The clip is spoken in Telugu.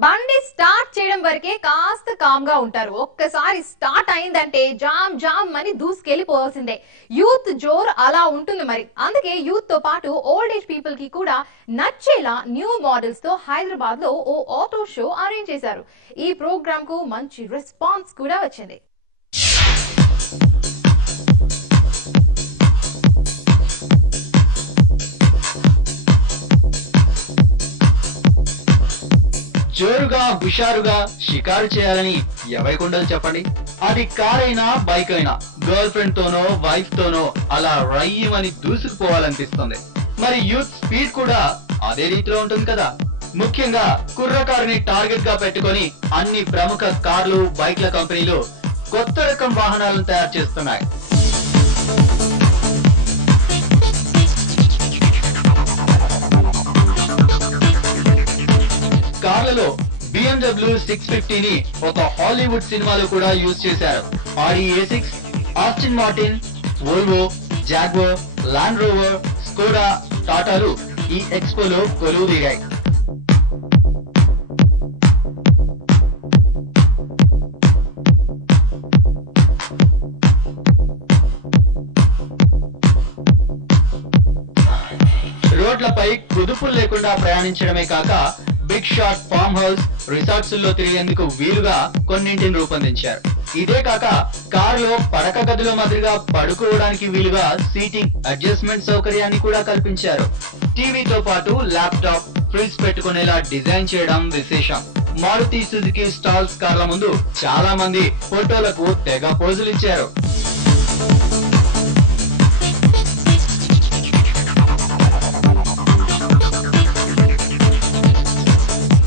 బండి స్టార్ట్ చేయడం వరకే కాస్త కామ్ గా ఉంటారు. ఒక్కసారి స్టార్ట్ అయిందంటే జామ్ జామ్ అని దూసుకెళ్లిపోవాల్సిందే. యూత్ జోర్ అలా ఉంటుంది మరి. అందుకే యూత్ తో పాటు ఓల్డ్ ఏజ్ పీపుల్ కి కూడా నచ్చేలా న్యూ మోడల్స్ తో హైదరాబాద్ లో ఓ ఆటో షో అరేంజ్ చేశారు. ఈ ప్రోగ్రామ్ కు మంచి రెస్పాన్స్ కూడా వచ్చింది. జోరుగా హుషారుగా షికారు చేయాలని ఎవరికుండదు చెప్పండి. అది కార్ అయినా బైక్ అయినా గర్ల్ ఫ్రెండ్ తోనో వైఫ్ తోనో అలా రయ్యమని దూసుకుపోవాలనిపిస్తుంది. మరి యూత్ స్పీడ్ కూడా అదే రీతిలో ఉంటుంది కదా. ముఖ్యంగా కుర్రకారుని టార్గెట్ గా పెట్టుకొని అన్ని ప్రముఖ కార్లు బైక్ల కంపెనీలు కొత్త రకం వాహనాలను తయారు చేస్తున్నాయి. కార్లలో BMW 650 ని ఒక హాలీవుడ్ సినిమాలో కూడా యూజ్ చేశారు. Audi A6, Aston Martin, Volvo, Jaguar, Land Rover, Skoda, టాటాలు ఈ ఎక్స్పోలో కొలువు తీరాయి. రోడ్లపై కుదుపులు లేకుండా ప్రయాణించడమే కాక big shot farm house resorts లో తిరిగేందుకు వీలుగా కొన్నింటిని రూపొందించారు. ఇదే కాక కారులో పడక గదిలో మాదిరిగా పడుకోవడానికి వీలుగా సీటింగ్ అడ్జస్ట్మెంట్ సౌకర్యాన్ని కూడా కల్పించారు. టీవీతో పాటు ల్యాప్టాప్, ఫ్రిడ్జ్ పెట్టుకునేలా డిజైన్ చేయడం విశేషం. మారుతి సుజుకి స్టాల్స్ కార్ల ముందు చాలా మంది ఫోటోలకు తెగ పోజులు ఇచ్చారు.